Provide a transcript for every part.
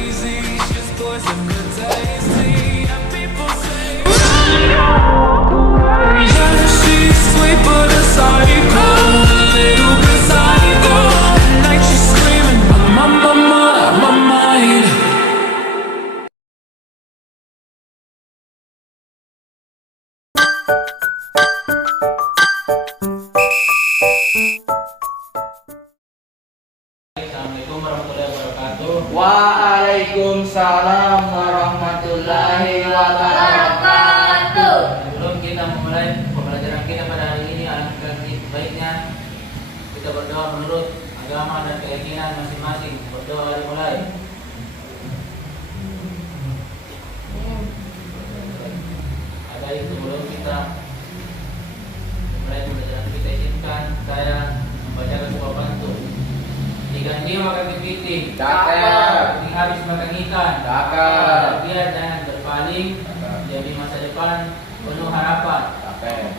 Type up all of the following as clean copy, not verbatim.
crazy. She's poison the tasty. And people say, yeah, she's sweet but a psycho. A little bit psycho. At night she's screaming, my mind. Assalamualaikum warahmatullahi wabarakatuh. Waalaikumsalam warahmatullahi wabarakatuh. Sebelum kita memulai pembelajaran kita pada hari ini, alangkah baiknya kita berdoa menurut agama dan keyakinan masing-masing. Berdoa dimulai. Ada itu sebelum kita mulai pembelajaran kita, izinkan saya membacakan sebuah pantun. Diganti makan kepiting, Cakep. habis makan ikan, Cakep. biar jangan berpaling, jadi masa depan penuh harapan. Cakep.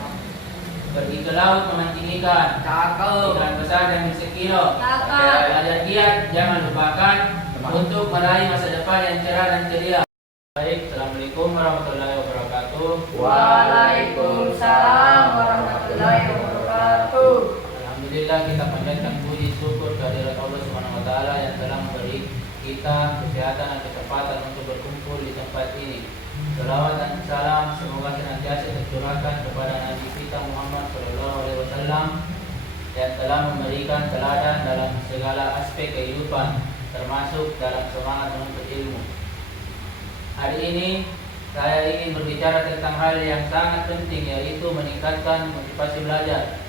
Pergi ke laut memancing ikan, ikan besar dan sekilo. Belajar giat, jangan lupakan untuk meraih masa depan yang cerah dan ceria. Baik, Assalamualaikum warahmatullahi wabarakatuh. Waalaikumsalam warahmatullahi wabarakatuh. Alhamdulillah, kita panjatkan puji syukur kehadirat Allah Subhanahu wa taala yang telah memberi kita kesehatan dan kesempatan untuk berkumpul di tempat ini. Selawat dan salam semoga senantiasa tercurahkan kepada Nabi kita Muhammad SAW yang telah memberikan teladan dalam segala aspek kehidupan, termasuk dalam semangat menuntut ilmu. Hari ini saya ingin berbicara tentang hal yang sangat penting, yaitu meningkatkan motivasi belajar.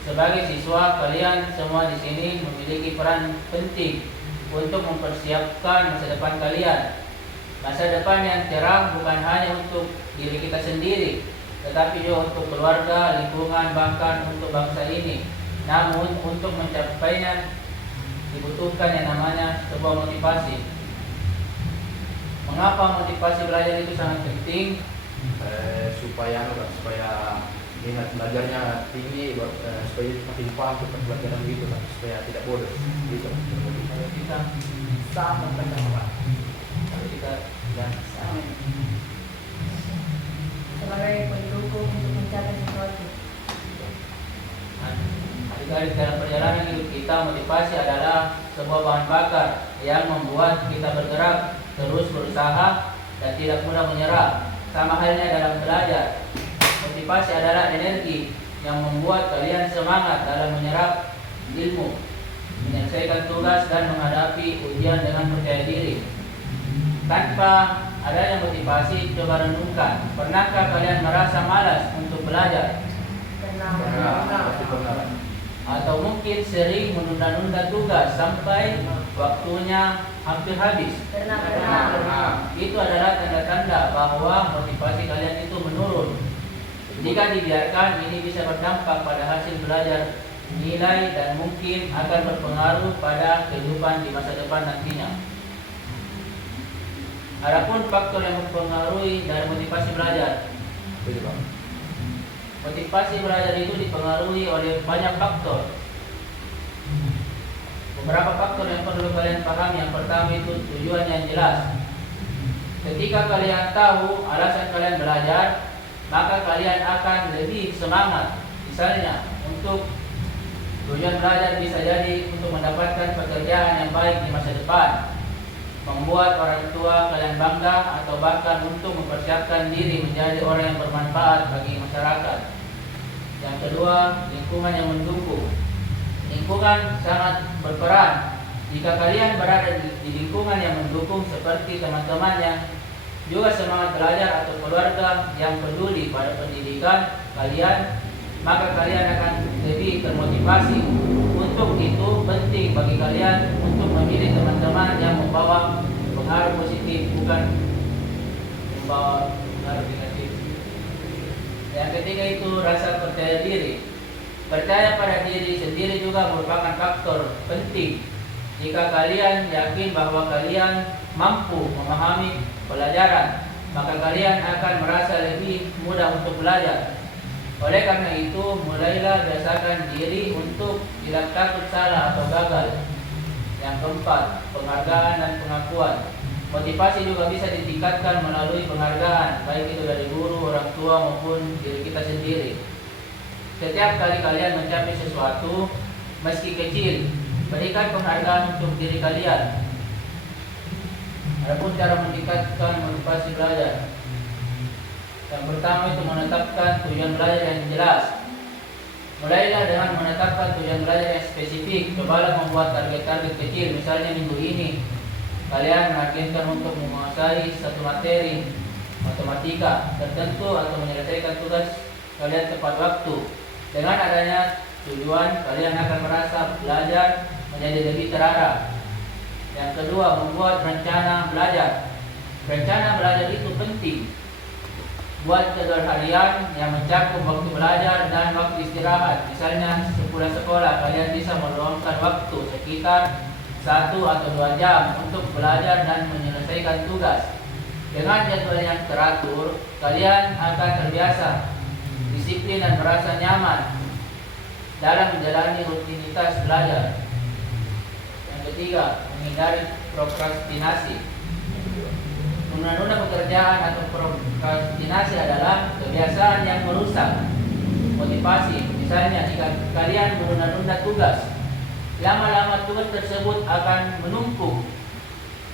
Sebagai siswa, kalian semua di sini memiliki peran penting untuk mempersiapkan masa depan kalian. Masa depan yang cerah bukan hanya untuk diri kita sendiri, tetapi juga untuk keluarga, lingkungan, bahkan untuk bangsa ini. Namun, untuk mencapainya dibutuhkan yang namanya sebuah motivasi. Mengapa motivasi belajar itu sangat penting? Supaya minat belajarnya tinggi, supaya makin paham tentang pelajaran gitu, supaya tidak bodoh gitu. Kalau kita Sama pendapat. kalau kita dan sebagai pendukung untuk mencapai sesuatu. adik-adik, dalam perjalanan hidup kita, motivasi adalah sebuah bahan bakar yang membuat kita bergerak, terus berusaha, dan tidak mudah menyerah. Sama halnya dalam belajar, motivasi adalah energi yang membuat kalian semangat dalam menyerap ilmu, menyelesaikan tugas, dan menghadapi ujian dengan percaya diri. Tanpa adanya motivasi, coba renungkan, pernahkah kalian merasa malas untuk belajar? Pasti benar. Atau mungkin sering menunda-nunda tugas sampai waktunya hampir habis? Pernah. Itu adalah tanda-tanda bahwa motivasi kalian itu menurun. Jika dibiarkan, ini bisa berdampak pada hasil belajar, nilai, dan mungkin akan berpengaruh pada kehidupan di masa depan nantinya. Adapun faktor yang mempengaruhi dari motivasi belajar. Betul, Bang. Motivasi belajar itu dipengaruhi oleh banyak faktor. Beberapa faktor yang perlu kalian pahami. Yang pertama itu tujuan yang jelas. Ketika kalian tahu alasan kalian belajar, maka kalian akan lebih semangat. Misalnya, untuk tujuan belajar bisa jadi untuk mendapatkan pekerjaan yang baik di masa depan, membuat orang tua kalian bangga, atau bahkan untuk mempersiapkan diri menjadi orang yang bermanfaat bagi masyarakat. Yang kedua, lingkungan yang mendukung. Lingkungan sangat berperan. Jika kalian berada di lingkungan yang mendukung seperti teman-teman yang juga semangat belajar atau keluarga yang peduli pada pendidikan kalian, maka kalian akan lebih termotivasi. Untuk itu penting bagi kalian untuk memilih teman-teman yang membawa pengaruh positif, bukan membawa pengaruh negatif. Yang ketiga itu rasa percaya diri. Percaya pada diri sendiri juga merupakan faktor penting. Jika kalian yakin bahwa kalian mampu memahami pelajaran, maka kalian akan merasa lebih mudah untuk belajar. Oleh karena itu, mulailah biasakan diri untuk tidak takut salah atau gagal. Yang keempat, penghargaan dan pengakuan. Motivasi juga bisa ditingkatkan melalui penghargaan, baik itu dari guru, orang tua maupun diri kita sendiri. Setiap kali kalian mencapai sesuatu, meski kecil, berikan penghargaan untuk diri kalian. Adapun cara meningkatkan motivasi belajar, yang pertama itu menetapkan tujuan belajar yang jelas. Mulailah dengan menetapkan tujuan belajar yang spesifik. Cobalah membuat target-target kecil. Misalnya minggu ini kalian menargetkan untuk menguasai satu materi matematika tertentu atau menyelesaikan tugas kalian tepat waktu. Dengan adanya tujuan, kalian akan merasa belajar menjadi lebih terarah. Yang kedua, membuat rencana belajar. Rencana belajar itu penting. Buat jadwal harian yang mencakup waktu belajar dan waktu istirahat. Misalnya sepulang sekolah, kalian bisa meluangkan waktu sekitar 1 atau 2 jam untuk belajar dan menyelesaikan tugas. Dengan jadwal yang teratur, kalian akan terbiasa, disiplin dan merasa nyaman dalam menjalani rutinitas belajar. Yang ketiga, menghindari prokrastinasi. Menunda-nunda pekerjaan atau prokrastinasi adalah kebiasaan yang merusak motivasi. Misalnya, jika kalian menunda-nunda tugas, lama-lama tugas tersebut akan menumpuk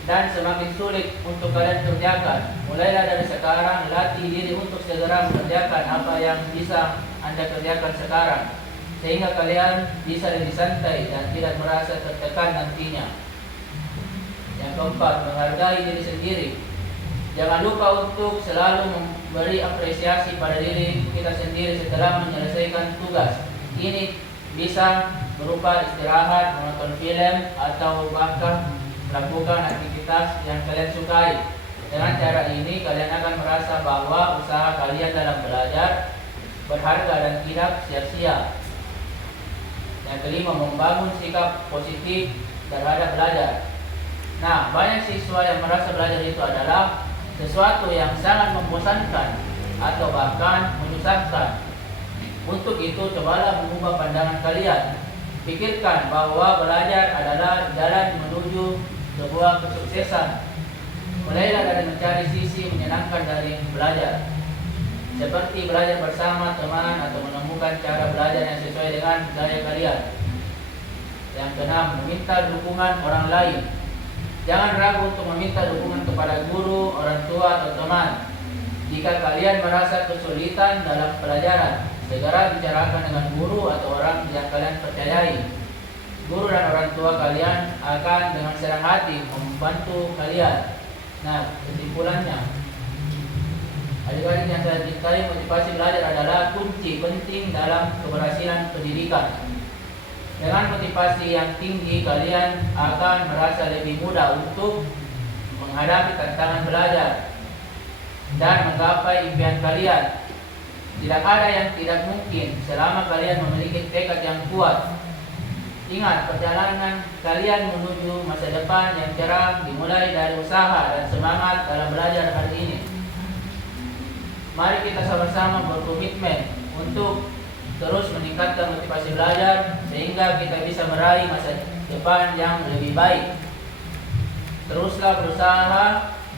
dan semakin sulit untuk kalian kerjakan. Mulailah dari sekarang, latih diri untuk segera mengerjakan apa yang bisa Anda kerjakan sekarang, sehingga kalian bisa lebih santai dan tidak merasa tertekan nantinya. Yang keempat, menghargai diri sendiri. Jangan lupa untuk selalu memberi apresiasi pada diri kita sendiri setelah menyelesaikan tugas. Ini bisa berupa istirahat, menonton film, atau bahkan melakukan aktivitas yang kalian sukai. Dengan cara ini, kalian akan merasa bahwa usaha kalian dalam belajar berharga dan tidak sia-sia. Yang kelima, membangun sikap positif terhadap belajar. Nah, banyak siswa yang merasa belajar itu adalah sesuatu yang sangat membosankan atau bahkan menyusahkan. Untuk itu, cobalah mengubah pandangan kalian. Pikirkan bahwa belajar adalah jalan menuju sebuah kesuksesan. Mulailah dari mencari sisi menyenangkan dari belajar, seperti belajar bersama teman atau menemukan cara belajar yang sesuai dengan gaya kalian. Yang keenam, meminta dukungan orang lain. Jangan ragu untuk meminta dukungan kepada guru, orang tua, atau teman. Jika kalian merasa kesulitan dalam pelajaran, segera bicarakan dengan guru atau orang yang kalian percayai. Guru dan orang tua kalian akan dengan senang hati membantu kalian. Nah, kesimpulannya, adik-adik yang saya cintai, motivasi belajar adalah kunci penting dalam keberhasilan pendidikan. Dengan motivasi yang tinggi, kalian akan merasa lebih mudah untuk menghadapi tantangan belajar dan menggapai impian kalian. Tidak ada yang tidak mungkin selama kalian memiliki tekad yang kuat. Ingat, perjalanan kalian menuju masa depan yang cerah dimulai dari usaha dan semangat dalam belajar hari ini. Mari kita sama-sama berkomitmen untuk terus meningkatkan motivasi belajar sehingga kita bisa meraih masa depan yang lebih baik. Teruslah berusaha,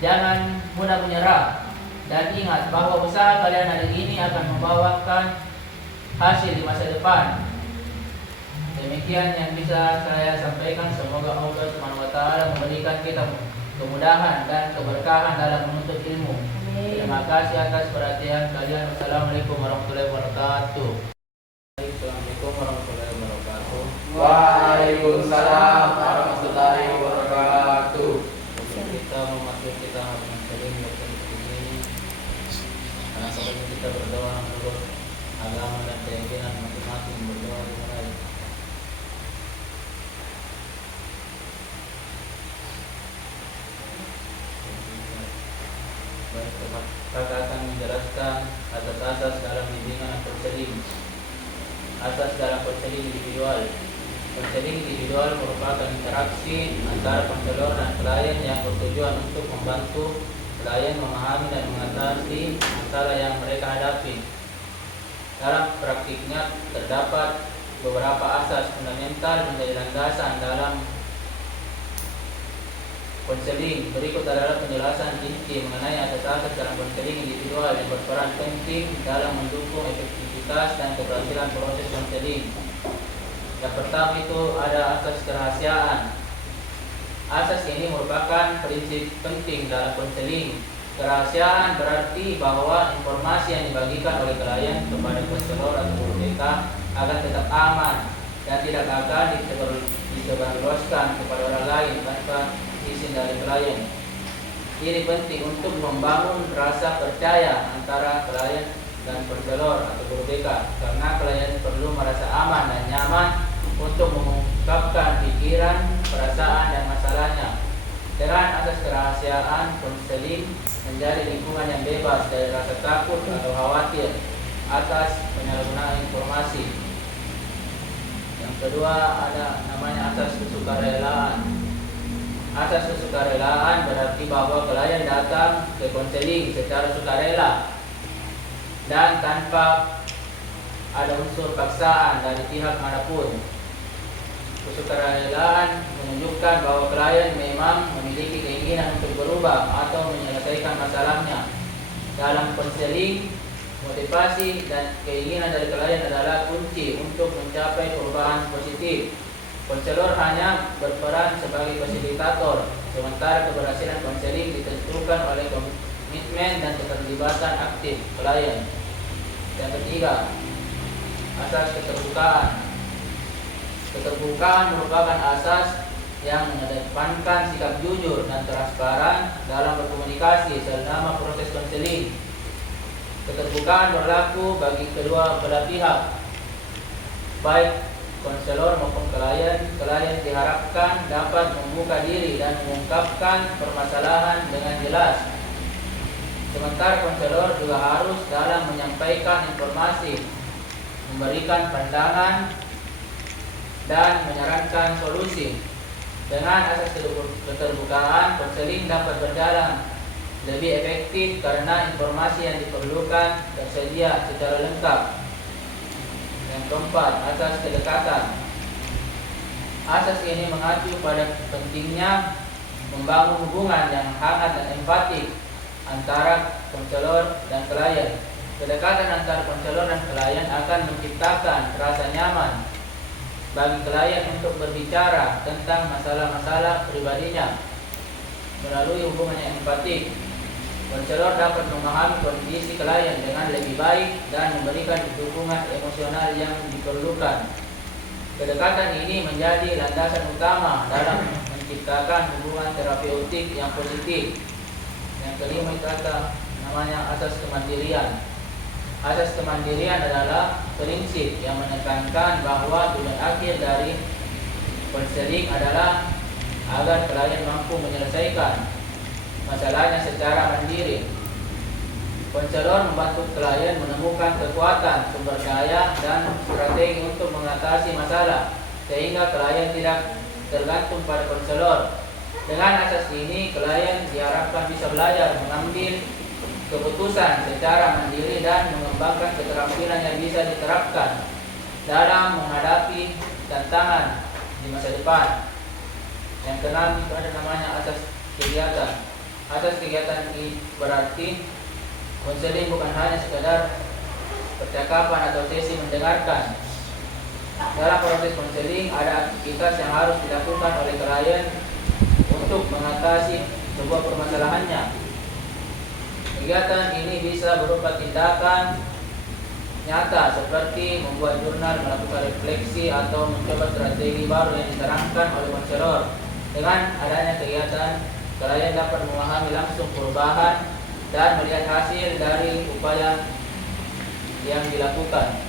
jangan mudah menyerah, dan ingat bahwa usaha kalian hari ini akan membawakan hasil di masa depan. Demikian yang bisa saya sampaikan. Semoga Allah Subhanahu wa taala memberikan kita kemudahan dan keberkahan dalam menuntut ilmu. Terima kasih atas perhatian kalian. Wassalamualaikum warahmatullahi wabarakatuh. Assalamualaikum warahmatullahi wabarakatuh. Waalaikumsalam warahmatullahi wabarakatuh. Kita memasuki tahap yang sering ini. Karena sebelum kita berdoa menurut agama dan keyakinan masing-masing, berdoa dimulai. Baik, kakak akan menjelaskan asas-asas dalam bimbingan konseling. Asas dalam konseling individual. Konseling individual merupakan interaksi antara konselor dan klien yang bertujuan untuk membantu klien memahami dan mengatasi masalah yang mereka hadapi. Dalam praktiknya terdapat beberapa asas fundamental menjadi landasan dalam konseling. Berikut adalah penjelasan inti mengenai asas-asas dalam konseling individual yang berperan penting dalam mendukung efektivitas dan keberhasilan proses konseling. Yang pertama itu ada asas kerahasiaan. Asas ini merupakan prinsip penting dalam konseling. Kerahasiaan berarti bahwa informasi yang dibagikan oleh klien kepada konselor atau guru BK akan tetap aman dan tidak akan disebarluaskan kepada orang lain tanpa izin dari klien. Ini penting untuk membangun rasa percaya antara klien dan konselor atau guru BK, karena klien perlu merasa aman dan nyaman untuk mengungkapkan pikiran, perasaan, dan masalahnya. Dengan asas kerahasiaan, konseling menjadi lingkungan yang bebas dari rasa takut atau khawatir atas penyalahgunaan informasi. Yang kedua ada namanya asas kesukarelaan. Asas kesukarelaan berarti bahwa klien datang ke konseling secara sukarela dan tanpa ada unsur paksaan dari pihak manapun. Kesukarelaan menunjukkan bahwa klien memang memiliki keinginan untuk berubah atau menyelesaikan masalahnya. Dalam konseling, motivasi dan keinginan dari klien adalah kunci untuk mencapai perubahan positif. Konselor hanya berperan sebagai fasilitator, sementara keberhasilan konseling ditentukan oleh komitmen dan keterlibatan aktif klien. Yang ketiga, asas keterbukaan. Keterbukaan merupakan asas yang mengedepankan sikap jujur dan transparan dalam berkomunikasi selama proses konseling. Keterbukaan berlaku bagi kedua belah pihak, baik konselor maupun klien. Klien diharapkan dapat membuka diri dan mengungkapkan permasalahan dengan jelas. Sementara konselor juga harus dalam menyampaikan informasi, memberikan pandangan, dan menyarankan solusi. Dengan asas keterbukaan, konseling dapat berjalan lebih efektif karena informasi yang diperlukan tersedia secara lengkap. Yang keempat, asas kedekatan. Asas ini mengacu pada pentingnya membangun hubungan yang hangat dan empatik antara konselor dan klien. Kedekatan antara konselor dan klien akan menciptakan rasa nyaman bagi klien untuk berbicara tentang masalah-masalah pribadinya. Melalui hubungan yang empatik, konselor dapat memahami kondisi klien dengan lebih baik dan memberikan dukungan emosional yang diperlukan. Kedekatan ini menjadi landasan utama dalam menciptakan hubungan terapeutik yang positif. Yang kelima itu ada namanya asas kemandirian. Asas kemandirian adalah prinsip yang menekankan bahwa tujuan akhir dari konseling adalah agar klien mampu menyelesaikan masalahnya secara mandiri. Konselor membantu klien menemukan kekuatan, sumber daya, dan strategi untuk mengatasi masalah, sehingga klien tidak tergantung pada konselor. Dengan asas ini, klien diharapkan bisa belajar mengambil keputusan secara mandiri dan mengembangkan keterampilan yang bisa diterapkan dalam menghadapi tantangan di masa depan. Yang keenam itu ada namanya asas kegiatan. Asas kegiatan ini berarti konseling bukan hanya sekadar percakapan atau sesi mendengarkan. Dalam proses konseling ada aktivitas yang harus dilakukan oleh klien untuk mengatasi sebuah permasalahannya. Kegiatan ini bisa berupa tindakan nyata seperti membuat jurnal, melakukan refleksi, atau mencoba strategi baru yang diterangkan oleh konselor. Dengan adanya kegiatan, klien dapat memahami langsung perubahan dan melihat hasil dari upaya yang dilakukan.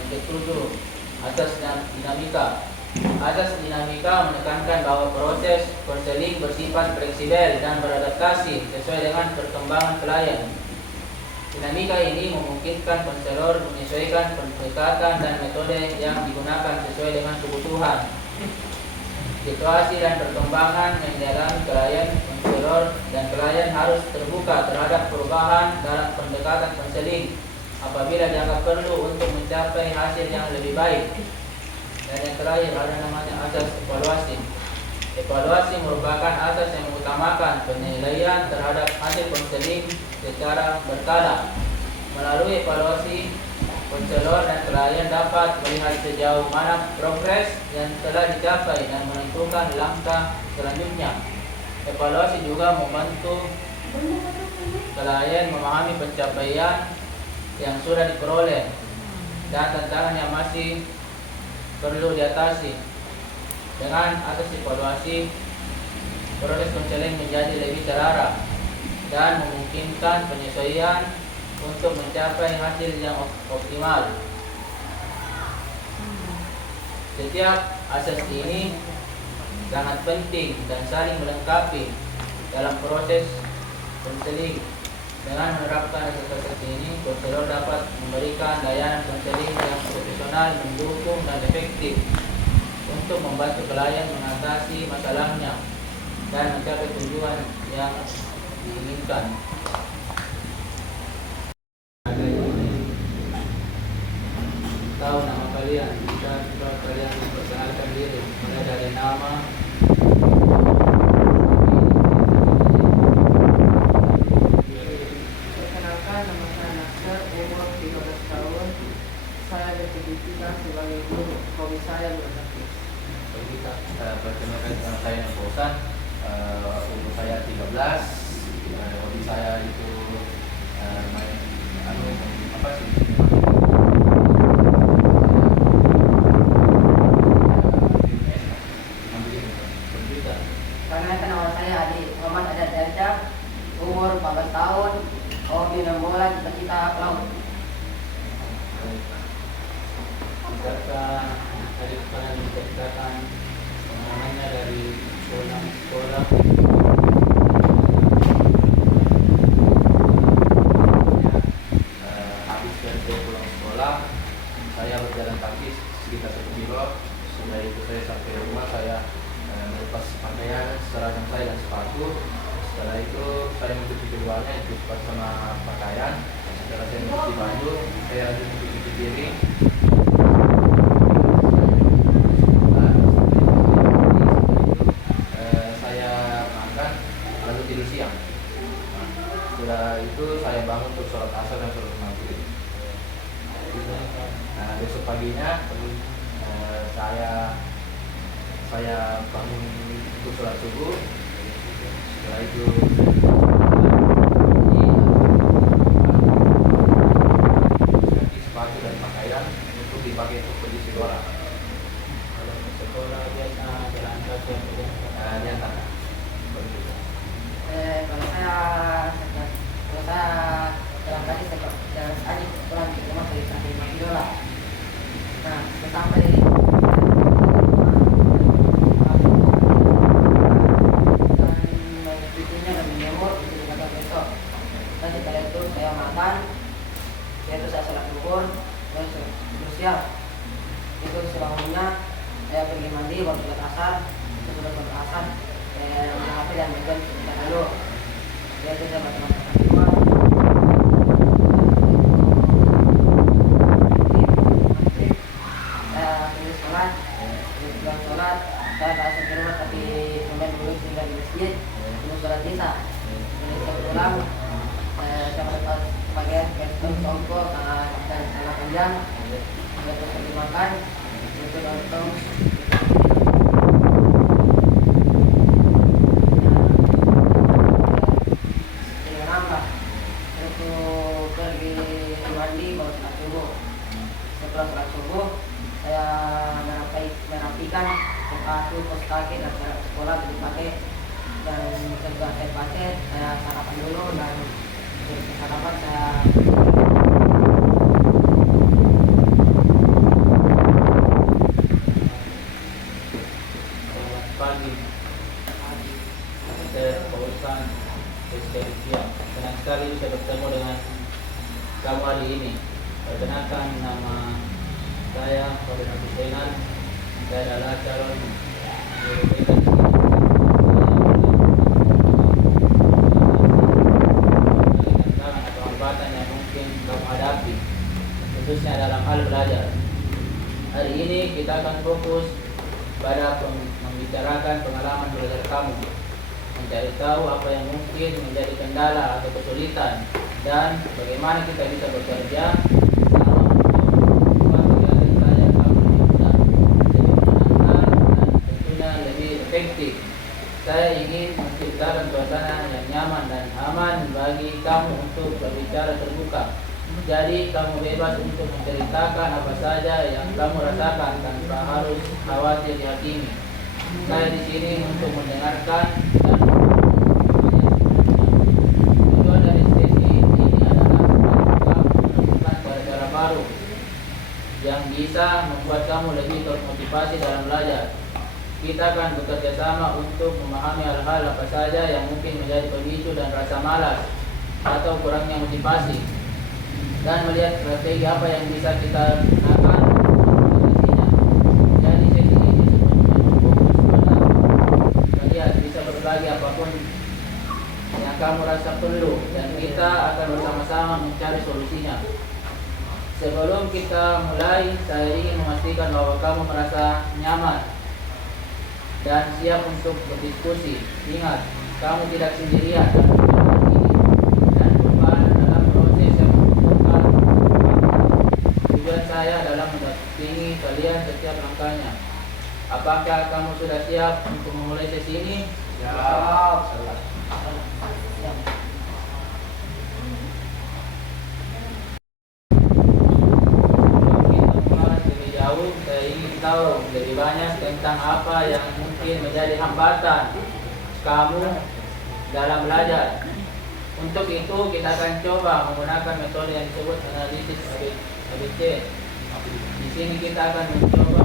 Yang ketujuh, asas dinamika. Asas dinamika menekankan bahwa proses konseling bersifat fleksibel dan beradaptasi sesuai dengan perkembangan klien. Dinamika ini memungkinkan konselor menyesuaikan pendekatan dan metode yang digunakan sesuai dengan kebutuhan, situasi, dan perkembangan yang dialami klien. Konselor dan klien harus terbuka terhadap perubahan dalam pendekatan konseling apabila dianggap perlu untuk mencapai hasil yang lebih baik. Dan yang terakhir ada namanya asas evaluasi. Evaluasi merupakan asas yang mengutamakan penilaian terhadap hasil konseling secara berkala. Melalui evaluasi, konselor dan klien dapat melihat sejauh mana progres yang telah dicapai dan menentukan langkah selanjutnya. Evaluasi juga membantu klien memahami pencapaian yang sudah diperoleh dan tantangan yang masih perlu diatasi. Dengan atas evaluasi, proses konseling menjadi lebih terarah dan memungkinkan penyesuaian untuk mencapai hasil yang optimal. Setiap asas ini sangat penting dan saling melengkapi dalam proses konseling. Dengan menerapkan asas-asas ini, konselor dapat memberikan layanan konseling yang profesional, mendukung dan efektif untuk membantu klien mengatasi masalahnya dan mencapai tujuan yang diinginkan. Tahu nama kalian, bisa kalian memperkenalkan diri, mulai dari nama, Perkenalkan, nama saya Nasir, umur 13 tahun. Saya berpendidikan sebagai guru. Hobi saya berlukis. Kita perkenalkan, nama saya Naposan, umur saya 13. Hobi saya itu main apa sih? Perkenalkan, nama saya Adi Muhammad Adat Darjah, umur 14 tahun. Hobi membola, cita-cita pelaut. Bisakah adik kalian menceritakan pengalamannya dari sekolah? Habis kerja pulang sekolah, saya berjalan kaki sekitar 1 kilo. Setelah itu saya sampai rumah, saya melepas pakaian, seragam saya dan sepatu. Setelah itu saya mencuci keduanya, itu sepatu sama pakaian. Setelah saya mencuci baju, saya lanjut mencuci piring. Saya makan, lalu tidur siang. Setelah itu saya bangun untuk sholat asar dan sholat maghrib. Besok paginya saya bangun untuk sholat subuh. Setelah itu ganti sepatu dan pakaian untuk dipakai untuk pergi sekolah. Kalau ke sekolah biasa jalan kaki yang Nyata. Kalau saya jalan kaki jalan aja pulang di rumah sekitar 5 kilo lah. Nah, sampai dan bikinnya dan menjemur itu dikata besok. Dan setelah itu saya makan, yaitu saya sholat zuhur, terus siang. Itu sebangunnya saya pergi mandi, baru sholat asar. Sesudah sholat asar, saya ambil HP dan megang sebentar dulu. Yaitu saya baca-baca kedua. Sholat, saya langsung ke rumah tapi kemudian dulu tinggal di masjid, dulu sholat isya. Jadi saya pulang, saya melepas pakaian, kostum, tongko, dan celana panjang, saya pergi makan, itu nonton. Setelah sholat subuh, saya merapikan sepatu, kos kaki dan sekolah dipakai dan setelah saya pakai, saya sarapan dulu dan setelah sarapan saya Selamat pagi. Saya Pausan Rizkia. Senang sekali bisa bertemu dengan kamu hari ini. Perkenalkan, nama saya Fadil Husainan. Saya adalah calon guru BK di sini. Tantangan atau hambatan yang mungkin kamu hadapi, khususnya dalam hal belajar. Hari ini kita akan fokus pada membicarakan pengalaman belajar kamu, mencari tahu apa yang mungkin menjadi kendala atau kesulitan, dan bagaimana kita bisa bekerja sama untuk membuat kegiatan belajar kamu lebih mudah, lebih menyenangkan, dan tentunya lebih efektif. Saya ingin menciptakan suasana yang nyaman dan aman bagi kamu untuk berbicara terbuka. Jadi kamu bebas untuk menceritakan apa saja yang kamu rasakan tanpa harus khawatir dihakimi. Saya di sini untuk mendengarkan dan tujuan dari sesi ini adalah membantu kamu menemukan cara-cara baru yang bisa membuat kamu lebih termotivasi dalam belajar. Kita akan bekerja sama untuk memahami hal-hal apa saja yang mungkin menjadi pemicu dan rasa malas atau kurangnya motivasi, dan melihat strategi apa yang bisa kita gunakan untuk mengatasinya. Jadi sesi ini sebenarnya fokus pada kalian bisa berbagi apapun yang kamu rasa perlu, dan kita akan bersama-sama mencari solusinya. Sebelum kita mulai, saya ingin memastikan bahwa kamu merasa nyaman dan siap untuk berdiskusi. Ingat, kamu tidak sendirian dalam perjalanan ini, dan perubahan dalam proses yang membutuhkan. Tujuan saya adalah mendampingi kalian setiap langkahnya. Apakah kamu sudah siap untuk memulai sesi ini? Siap. Lebih jauh, saya ingin tahu lebih banyak tentang apa yang mungkin menjadi hambatan kamu dalam belajar. Untuk itu kita akan coba menggunakan metode yang disebut analisis ABC. Di sini kita akan mencoba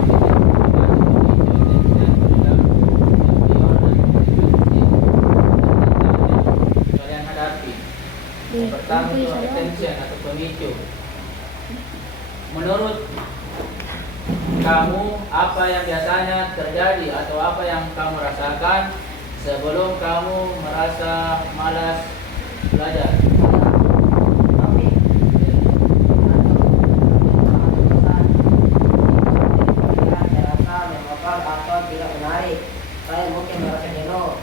kalian hadapi. Yang pertama itu attention atau pemicu. Menurut kamu, apa yang biasanya terjadi atau apa yang kamu rasakan sebelum kamu merasa malas belajar? Saya mungkin merasa jenuh,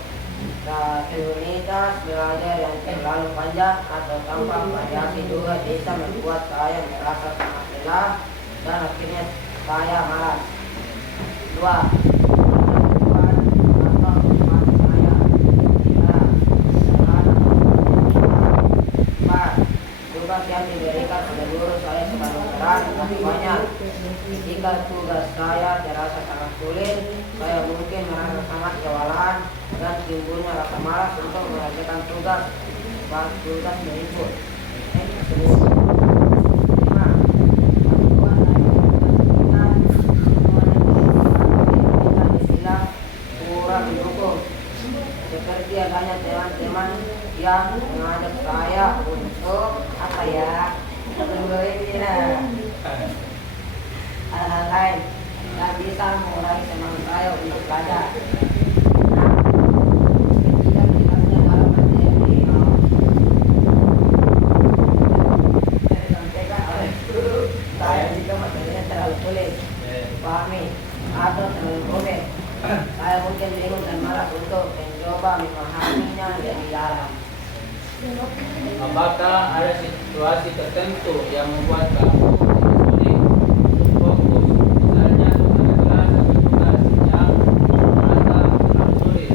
rutinitas belajar yang terlalu panjang atau tanpa variasi juga bisa membuat saya merasa sangat lelah dan akhirnya saya malas. 2. Tugas yang diberikan oleh guru saya terlalu berat atau banyak. Jika tugas saya terasa sangat sulit, saya mungkin merasa sangat kewalahan dan timbulnya rasa malas untuk mengerjakan tugas berikut. Seperti adanya teman-teman yang mengajak saya untuk apa ya, hal-hal lain yang bisa mengurangi semangat saya untuk belajar. Ketiga-tiganya dalam materi disampaikan oleh guru saya jika materinya terlalu sulit dipahami atau terlalu rumit. Saya mungkin bingung dan malas untuk mencoba memahaminya lebih dalam. Apakah ada situasi tertentu yang membuat kamu sulit untuk fokus? Misalnya tugas kelas atau tugas yang merasa terlalu sulit.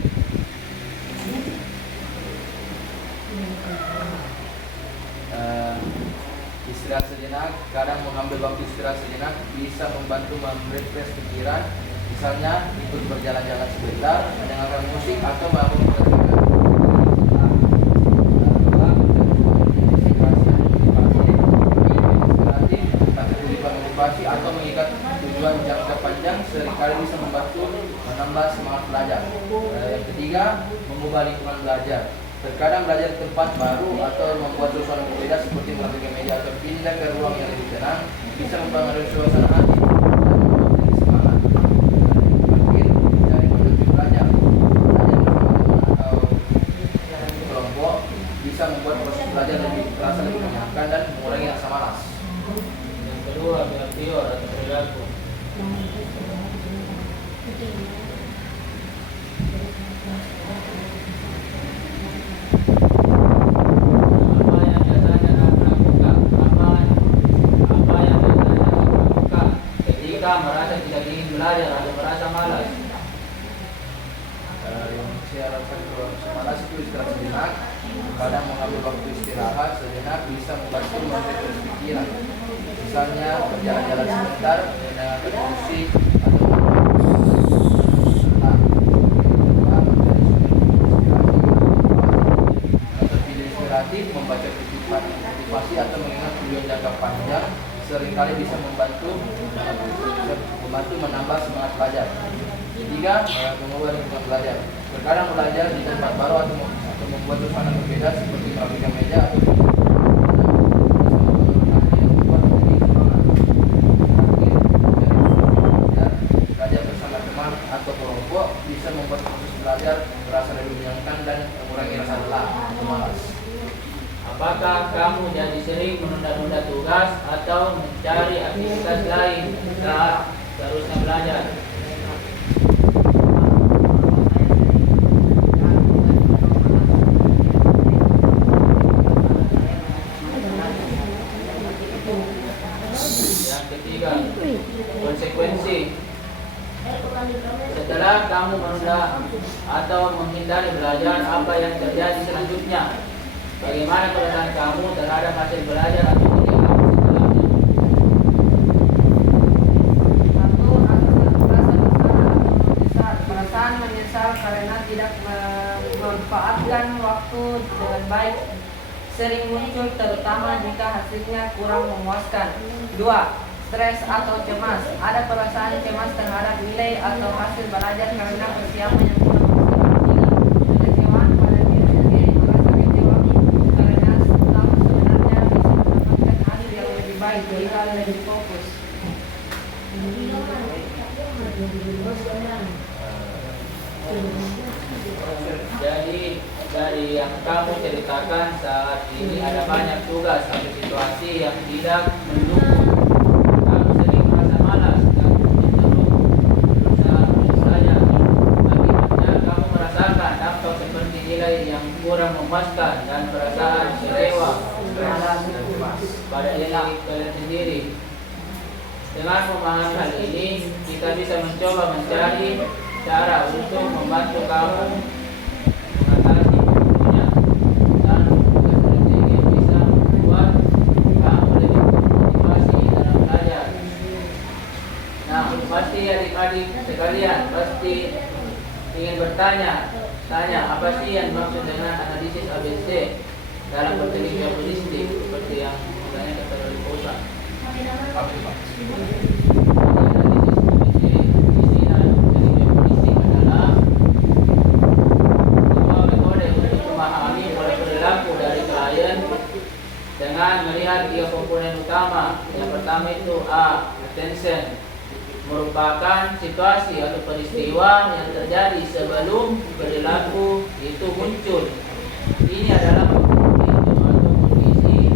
Istirahat sejenak, kadang mengambil waktu istirahat sejenak bisa membantu merefresh pikiran. Misalnya ikut berjalan-jalan sebentar, mendengarkan musik atau melakukan motivasi atau mengikat tujuan jangka panjang seringkali bisa membantu menambah semangat belajar. Yang ketiga, mengubah lingkungan belajar. Terkadang belajar di tempat baru atau membuat suasana berbeda seperti melakukan meja atau pindah ke ruang yang lebih tenang bisa mempengaruhi suasana hati dan memberi semangat. Terakhir, mencari metode belajar. Belajar bersama teman atau kelompok bisa membuat proses belajar terasa lebih menyenangkan dan mengurangi rasa malas. Yang kedua, behavior atau perilaku. alasan malas itu istirahat sejenak, kadang mengambil waktu istirahat sejenak bisa membantu merefresh pikiran. Misalnya berjalan-jalan sebentar, mendengarkan musik atau inspiratif, membaca kutipan motivasi atau mengingat tujuan jangka panjang seringkali bisa membantu menambah semangat belajar. Ketiga, mengubah lingkungan belajar. Terkadang belajar di tempat baru atau membuat suasana berbeda seperti merapikan meja atau belajar bersama teman atau kelompok bisa membuat proses belajar terasa lebih menyenangkan dan mengurangi rasa lelah atau malas. Apakah kamu jadi sering menunda-nunda tugas atau mencari aktivitas lain saat seharusnya belajar? Yang ketiga, konsekuensi. Setelah kamu menunda atau menghindari belajar, apa yang terjadi selanjutnya? Bagaimana perasaan kamu terhadap hasil belajar atau kerja kamu setelahnya? Satu, rasa perasaan menyesal karena tidak memanfaatkan waktu dengan baik sering muncul terutama jika hasilnya kurang memuaskan. Dua, stres atau cemas. Ada perasaan cemas terhadap nilai atau hasil belajar karena persiapan yang kurang maksimal. Tiga, kekecewaan pada diri sendiri. Merasa kecewa karena tahu sebenarnya bisa mendapatkan hasil yang lebih baik jika lebih fokus. Jadi dari yang kamu ceritakan saat ini ada banyak tugas atau situasi yang tidak mendukung. Kamu sering merasa malas dan cenderung berusaha saja. Akibatnya kamu merasakan dampak seperti nilai yang kurang memuaskan dan perasaan kecewa pada diri kalian sendiri. Dengan memahami hal ini, kita bisa mencoba mencari cara untuk membantu kamu mengatasi waktunya dan strategi yang bisa membuat kamu lebih termotivasi dalam belajar. Nah, pasti adik-adik sekalian pasti ingin tanya apa sih yang dimaksud dengan analisis ABC dalam berteknik geopolitik seperti yang misalnya kata dari Bosa. Dengan melihat tiga komponen utama. Yang pertama itu A, attention, merupakan situasi atau peristiwa yang terjadi sebelum perilaku itu muncul. Ini adalah kondisi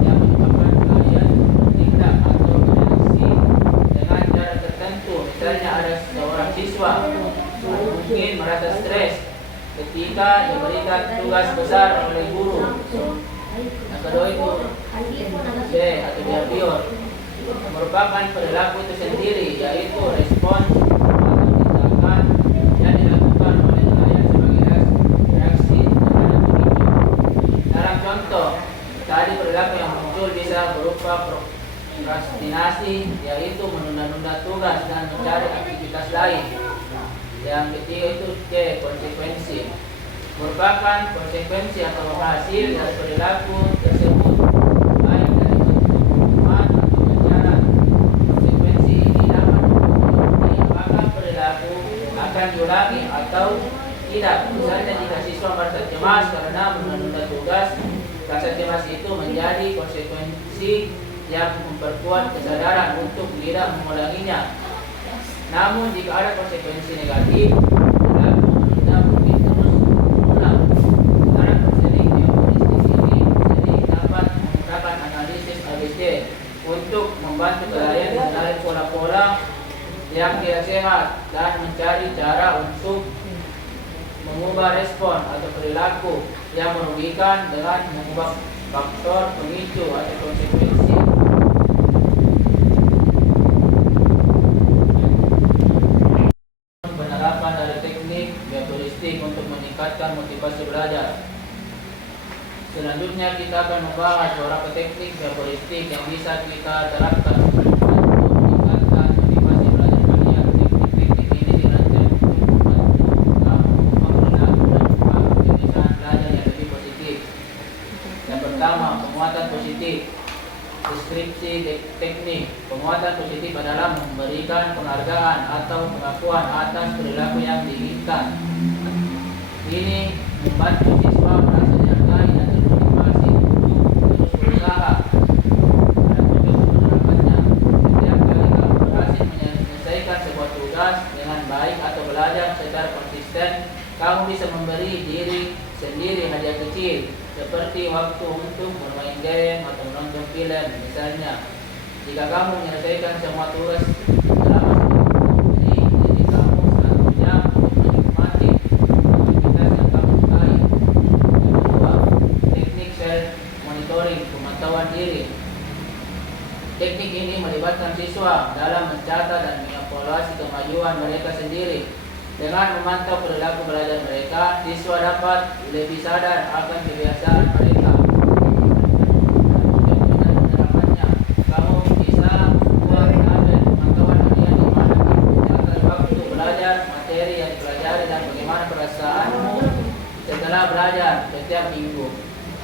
yang menyebabkan kalian bertindak atau bereaksi dengan cara tertentu. Misalnya ada seorang siswa mungkin merasa stres ketika diberikan tugas besar oleh guru. Yang kedua itu B atau behavior, merupakan perilaku itu sendiri, yaitu respon atau tindakan yang dilakukan oleh klien sebagai reaksi terhadap pemicu. Dalam contoh, tadi perilaku yang muncul bisa berupa prokrastinasi, yaitu menunda-nunda tugas dan mencari aktivitas lain. Yang ketiga itu C, konsekuensi, merupakan konsekuensi atau hasil dari perilaku tersebut, baik dari bentuk hukuman atau ganjaran. Konsekuensi ini dapat menentukan apakah perilaku akan diulangi atau tidak. Misalnya jika siswa merasa cemas karena menunda tugas, rasa cemas itu menjadi konsekuensi yang memperkuat kesadaran untuk tidak mengulanginya. Namun jika ada konsekuensi negatif, perilaku menunda mungkin terus berulang. Cara konseling geopolitik ini sering dapat menggunakan analisis ABC untuk membantu klien mengenali pola-pola yang tidak sehat dan mencari cara untuk mengubah respon atau perilaku yang merugikan dengan mengubah faktor pemicu atau konsekuensi. Penerapan dari teknik bioplastik untuk meningkatkan motivasi belajar. Selanjutnya kita akan membahas beberapa teknik bioplastik yang bisa kita terapkan untuk meningkatkan motivasi belajar kalian. Teknik-teknik ini dirancang untuk membantu kamu menggunakan dan kebiasaan belajar yang lebih positif. Yang pertama, penguatan positif. Deskripsi teknik. Penguatan positif adalah memberikan penghargaan atau pengakuan atas perilaku yang diinginkan. Ini membantu siswa merasa dihargai dan termotivasi untuk terus berusaha. Dan juga penerapannya. Setiap kali kamu berhasil menyelesaikan sebuah tugas dengan baik atau belajar secara konsisten, kamu bisa memberi diri sendiri hadiah kecil, seperti waktu untuk bermain game atau menonton film. Misalnya, jika kamu menyelesaikan semua tugas selama seminggu, jadi kamu 1 jam untuk menikmati aktivitas yang kamu sukai. Yang kedua, teknik self monitoring, pemantauan diri. Teknik ini melibatkan siswa dalam mencatat dan mengevaluasi kemajuan mereka sendiri. Dengan memantau perilaku belajar mereka, siswa dapat lebih sadar akan kebiasaan mereka. Dan penerapannya, kamu bisa membuat tabel pemantauan harian di mana kamu mencatat waktu belajar, materi yang dipelajari, dan bagaimana perasaanmu setelah belajar setiap minggu.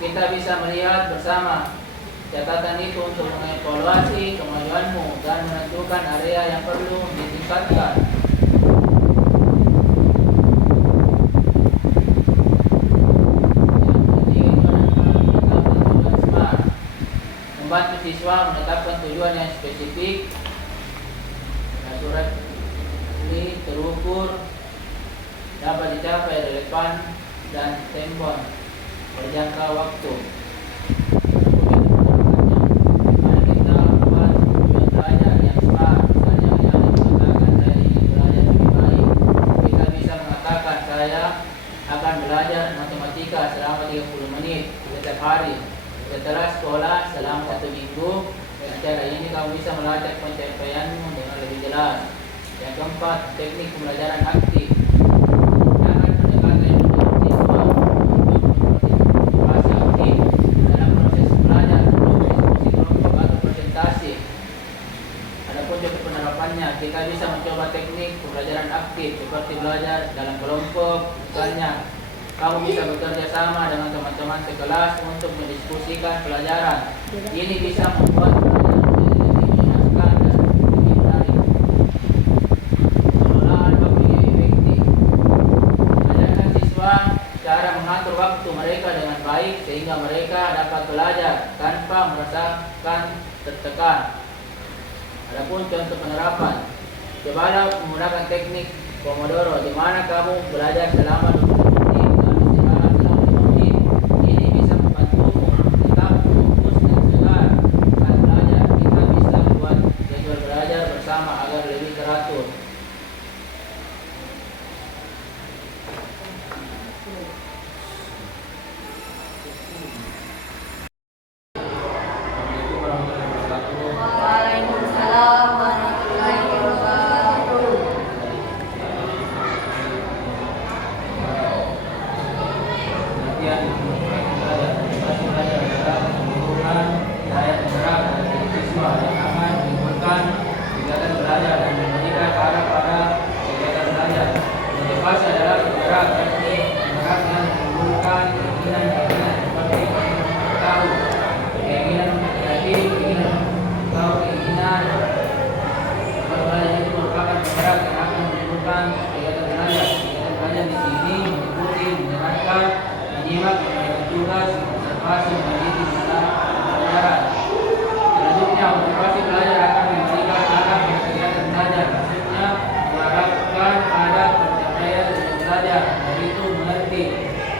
Kita bisa melihat bersama catatan itu untuk mengevaluasi kemajuanmu dan menentukan area yang perlu ditingkatkan. Membantu siswa menetapkan tujuan yang spesifik. Surat ini terukur, dapat dicapai, relevan, dan tembon berjangka waktu. Mari kita buat tujuan belajar yang smart. Misalnya yang mengatakan saya ingin belajar lebih baik. Kita bisa mengatakan saya akan belajar matematika selama 30 menit setiap hari. Setelah sekolah selama 1 minggu. Dengan cara ini kamu bisa melacak pencapaianmu dengan lebih jelas. Yang keempat, teknik pembelajaran aktif. Gunakan pendekatan yang mendukung siswa untuk berpartisipasi aktif dalam proses belajar, diskusi kelompok atau presentasi. Adapun juga penerapannya, kita bisa mencoba teknik pembelajaran aktif seperti belajar dalam kelompok. Misalnya, kamu bisa bekerja sama dengan teman-teman sekelas untuk mendiskusikan pelajaran. Ini bisa membuat pelajaran menjadi lebih menyenangkan dan lebih menarik. Pengelolaan waktu yang efektif. Ajarkan siswa cara mengatur waktu mereka dengan baik sehingga mereka dapat belajar tanpa merasakan tertekan. Adapun contoh penerapan, cobalah menggunakan teknik Pomodoro di mana kamu belajar selama 20 agar lebih teratur. Assalamualaikum warahmatullahi wabarakatuh. Waalaikumsalam warahmatullahi wabarakatuh. Kemudian motivasi belajar adalah menumbuhkan daya penggerak dari siswa yang akan menimbulkan kegiatan belajar dan memberikan arah pada kegiatan belajar. Motivasi adalah penggerak yang menimbulkan keinginan seperti tahu, keinginan untuk kreatif, keinginan tahu, keinginan belajar itu merupakan penggerak yang akan menimbulkan kegiatan belajar. Kegiatan belajar di sini meliputi menyenangkan, menyimak, mengerjakan tugas, observasi, meneliti pelajaran. Selanjutnya, motivasi belajar akan memberikan arah pada kegiatan belajar. Maksudnya, mengharapkan ada pencapaian tujuan belajar, yaitu mengerti,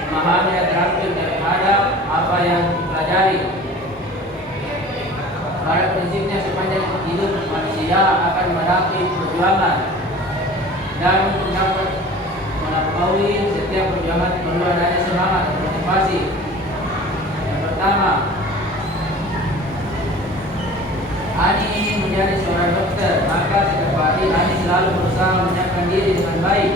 memahami dan terampil terhadap apa yang dipelajari. Pada prinsipnya, sepanjang hidup manusia akan menghadapi perjuangan, dan untuk dapat melampaui setiap perjuangan perlu adanya semangat dan motivasi. Yang pertama, Ani ingin menjadi seorang dokter, maka setiap hari Ani selalu berusaha menyiapkan diri dengan baik.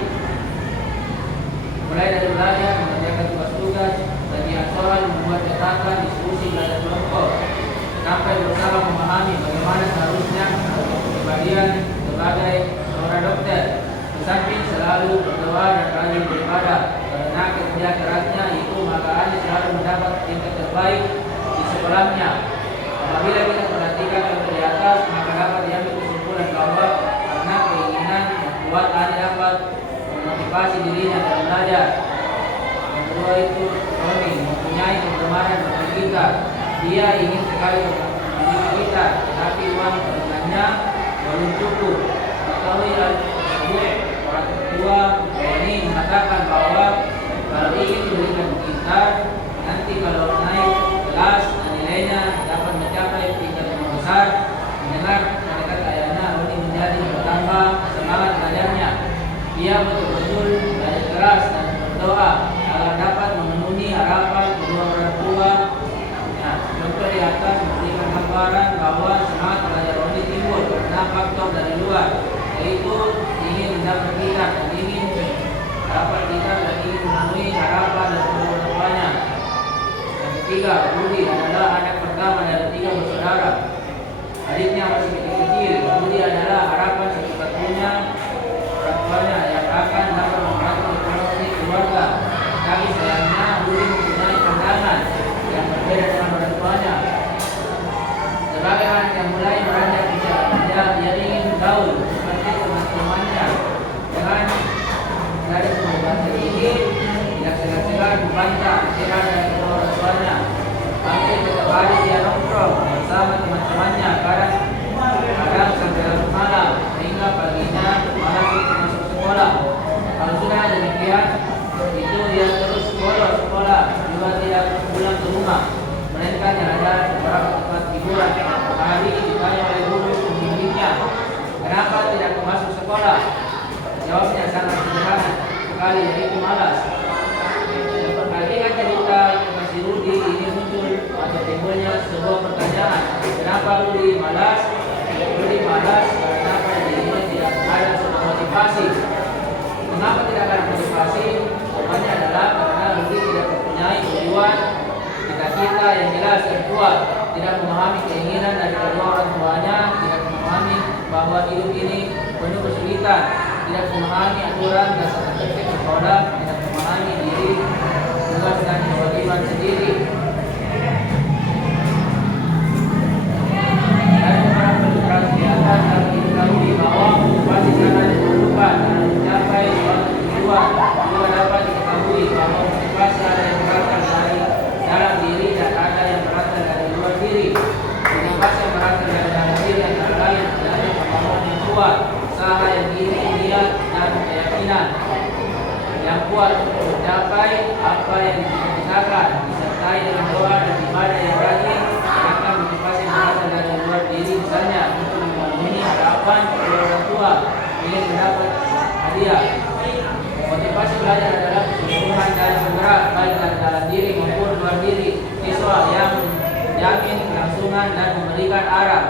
mulai dari belajar, mengerjakan tugas-tugas, kajian soal, membuat catatan, diskusi, belajar kelompok, sampai bersama memahami bagaimana seharusnya kepribadian sebagai seorang dokter. Di samping selalu berdoa dan rajin beribadah, karena kerja kerasnya itu maka Anies selalu mendapat tingkat terbaik di sekolahnya. Apabila kita perhatikan contoh di atas, maka dapat diambil kesimpulan bahwa karena keinginan yang kuat Anies dapat memotivasi dirinya dalam belajar. Yang kedua itu Roni mempunyai kegemaran berpendidikan. Dia ingin sekali mendidik kita, tetapi uang tabungannya belum cukup. Mengetahui hal tersebut, orang tua Roni mengatakan bahwa kalau ingin diberikan gitar, nanti kalau naik kelas dan nilainya dapat mencapai tingkat yang besar. Mendengar kata-kata ayahnya, Roni menjadi bertambah semangat belajarnya. Dia betul-betul belajar keras dan berdoa agar dapat memenuhi harapan kedua orang tua. Nah, contoh di atas memberikan gambaran bahwa semangat belajar Roni timbul karena faktor dari luar, yaitu ingin mendapat gitar dan ingin dapat gitar dan ingin memenuhi harapan dari kedua orang tuanya. Yang ketiga, Budi adalah anak pertama dari 3 bersaudara. Adiknya masih kecil-kecil. Budi adalah harapan satu-satunya orang tuanya yang akan dapat membantu ekonomi keluarga. Tapi sayangnya Budi mempunyai pandangan yang berbeda dengan orang tuanya. Sebagai anak yang mulai beranjak usia remaja, dia ingin bergaul seperti teman-temannya. Dengan dari bahasa ini, tidak segan-segan membantah nasihat dari kedua orang tuanya. Hampir setiap hari dia nongkrong bersama teman-temannya, kadang sampai larut malam, sehingga paginya malah kita masuk sekolah. Kalau sudah demikian, itu dia terus sekolah, juga tidak pulang ke rumah, melainkan jalan-jalan ke beberapa tempat hiburan. Hari ditanya oleh guru pembimbingnya, kenapa tidak masuk sekolah? Jawabnya sangat sederhana sekali, yaitu malas. Memperhatikan cerita si Rudi ini muncul atau timbulnya sebuah pertanyaan, kenapa Rudi malas? Rudi malas karena pada dirinya tidak ada sebuah motivasi. Mengapa tidak ada motivasi? Jawabannya adalah karena Rudi tidak mempunyai tujuan, cita-cita yang jelas dan kuat, tidak memahami keinginan dari kedua orang tuanya, tidak memahami bahwa hidup ini penuh kesulitan, tidak memahami aturan dan tata tertib sekolah, tidak memahami diri, tugas dan kewajiban sendiri. Dan beberapa ilustrasi di atas harus diketahui bahwa motivasi sangat diperlukan dalam mencapai suatu tujuan. Juga dapat diketahui bahwa motivasi ada yang berasal dari dalam diri dan ada yang berasal dari luar diri. Motivasi yang berasal dari dalam diri antara lain adalah kemauan yang kuat, usaha yang tinggi, niat dan keyakinan yang kuat untuk mencapai apa yang dicita-citakan, disertai dengan doa dan ibadah yang rajin. Akan motivasi yang berasal dari luar diri, misalnya untuk memenuhi harapan kedua orang tua, ingin mendapat hadiah. Motivasi belajar adalah keseluruhan dari penggerak baik dari dalam diri maupun luar diri siswa yang menjamin kelangsungan dan memberikan arah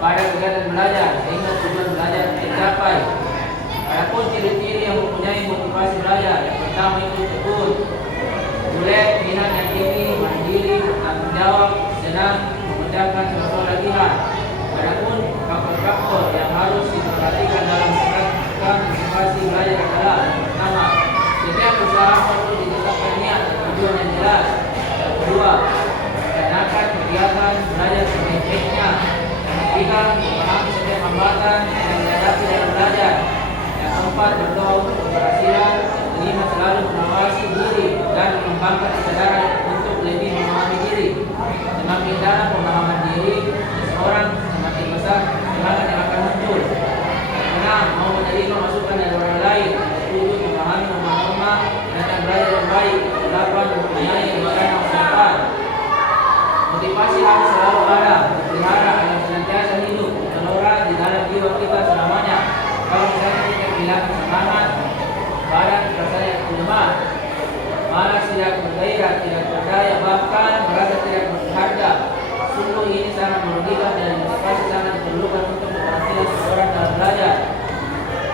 pada kegiatan belajar sehingga tujuan belajar tercapai. Adapun ciri-ciri yang mempunyai motivasi belajar, yang pertama itu tekun, bulat, minat yang tinggi, mandiri, bertanggung jawab, senang mengerjakan sesuatu latihan. Adapun faktor-faktor yang harus diperhatikan dalam menetapkan motivasi belajar adalah yang pertama, setiap usaha perlu ditetapkan niat dan tujuan yang jelas. Yang kedua, merencanakan kegiatan belajar sebaik-baiknya. Yang ketiga, memahami setiap hambatan yang dihadapi dalam belajar. Yang keempat, berdoa untuk keberhasilan. Yang kelima, selalu mengawasi diri dan mengembangkan kesadaran untuk lebih memahami diri. Semakin dalam pemahaman diri seseorang, semakin besar semangat yang akan muncul. Keenam, mau menerima masukan dari orang lain. Yang ketujuh, memahami norma-norma dan belajar yang baik. Yang kedelapan, mempunyai kebahagiaan masa depan. Motivasi harus selalu ada, dipelihara agar senantiasa hidup, tergelora di dalam jiwa kita selamanya. Kalau misalnya kita bilang semangat, badan rasanya lemah, malas, tidak bergairah, tidak berdaya, bahkan merasa tidak berharga. Sungguh ini sangat merugikan dan motivasi sangat diperlukan untuk keberhasilan seseorang dalam belajar.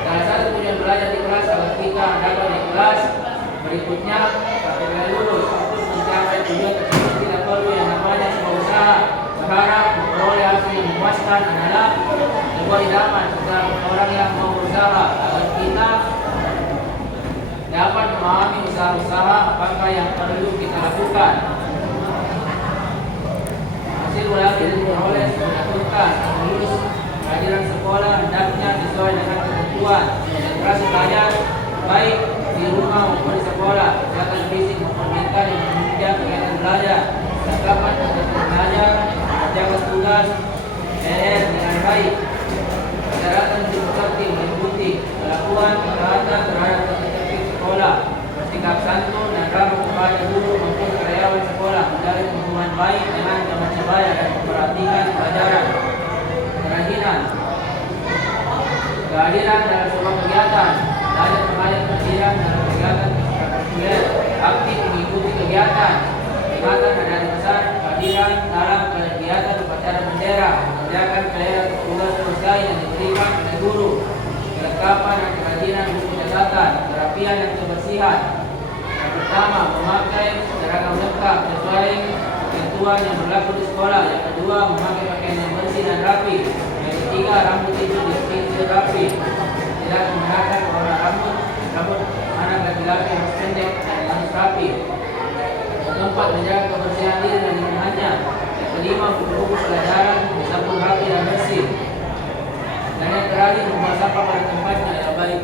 Salah satu tujuan belajar di kelas agar kita dapat di kelas Berikutnya, ketika lulus untuk mencapai tujuan tersebut tidak perlu yang namanya sebuah usaha. Berharap memperoleh hasil yang memuaskan adalah sebuah idaman serta orang yang mau berusaha agar kita dapat memahami usaha-usaha apakah yang perlu kita lakukan. Hasil ulangan yang diperoleh menentukan lulus pelajaran sekolah hendaknya sesuai dengan ketentuan konsentrasi belajar baik di rumah maupun di sekolah, kesehatan fisik maupun mental yang menunjang kegiatan belajar, kelengkapan kegiatan belajar, menjaga tugas dengan baik, persyaratan seperti meliputi kelakuan ketaatan terhadap tertib sekolah, bersikap santun dan ramah kepada guru maupun karyawan sekolah, menjalin hubungan baik dengan teman sebaya dan memperhatikan pelajaran, kerajinan, kehadiran dalam sebuah kegiatan, belajar mengajar kehadiran dalam kegiatan ekstra aktif mengikuti kegiatan, peringatan dan hari besar, kehadiran dalam kegiatan upacara bendera, mengerjakan kehadiran tugas selesai yang diberikan oleh guru, kelengkapan dan kerajinan buku catatan, kerapian dan kebersihan. Yang pertama, memakai seragam lengkap sesuai ketentuan yang berlaku di sekolah. Yang kedua, memakai pakaian yang bersih dan rapi. Yang ketiga, rambut itu disisir rapi, tidak menggunakan warna rambut anak laki-laki yang pendek dan harus rapi. Yang keempat, menjaga kebersihan diri dan lingkungannya. Yang kelima, buku-buku pelajaran disampul rapi dan bersih. Dan yang terakhir, membuang sampah pada tempatnya yang baik.